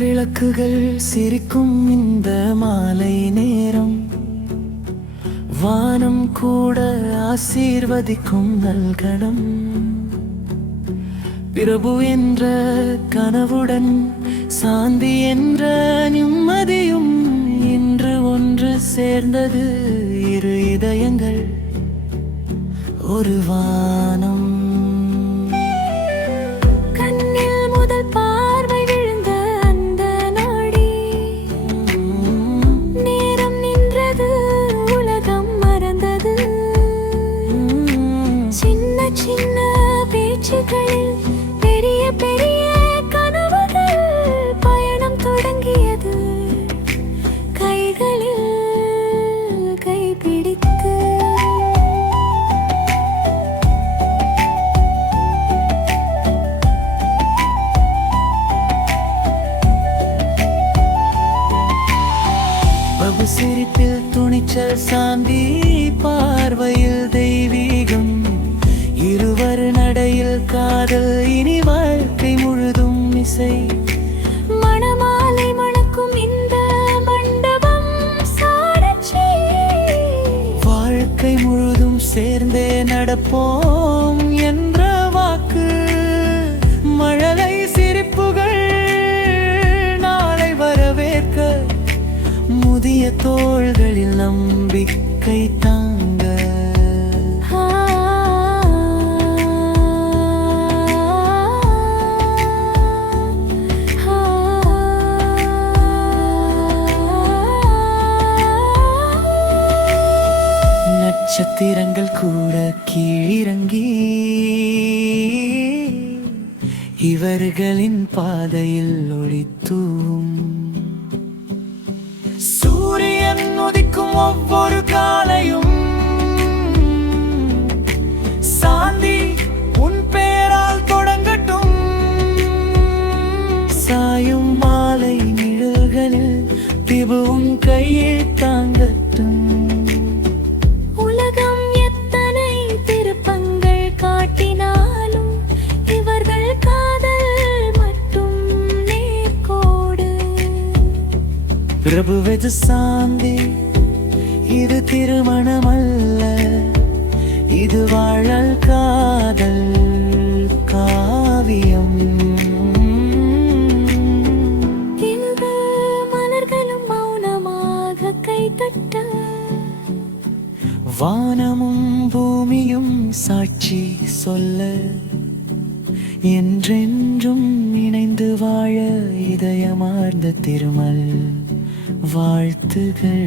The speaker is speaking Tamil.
விளக்குகள் சிரிக்கும் இந்த மாலை நேரம், வானம் கூட ஆசீர்வதிக்கும் நல்கணம். பிரபு என்ற கனவுடன் சாந்தி என்ற நிம்மதியும் இன்று ஒன்று சேர்ந்தது. இரு இதயங்கள் ஒரு வானம். சின்ன பேச்சுகளில் பெரிய பெரிய கனவுகள், பயணம் தொடங்கியது கைகளில் கைபிடித்து. பகு சிரிப்பில் துணிச்சல், சாந்தி பார்வையில் தெய்வீகம், இருவர் நடையில் காதல், இனி வாழ்க்கை முழுதும் இசை. மணமாலை மணக்கும் இந்த மண்டபம் சாட்சி, வாழ்க்கை முழுதும் சேர்ந்தே நடப்போம் என்ற வாக்கு. மழலை சிரிப்புகள் நாளை வரவேற்க, முதிய தோள்களில் நம்பிக்கை தாங்க. நட்சத்திரங்கள் கூட கீழிறங்கி இவர்களின் பாதையில் ஒளித்தூவும். சூரியன் உதிக்கும் ஒவ்வொரு காலையும் சாந்தி உன் பெயரால் தொடங்கட்டும். சாயும் மாலை நிழல்களில் திபு உன் கையில் தாங்கட்டும். பிரபுவது சாந்தி, இது திருமணம் அல்ல, இது வாழல் காதல் காவியம். மலர்களும் மௌனமாக கைதட்ட, வானமும் பூமியும் சாட்சி சொல்ல, என்றென்றும் இணைந்து வாழ இதயமார்ந்த திருமல் வாழ்த்துகள்.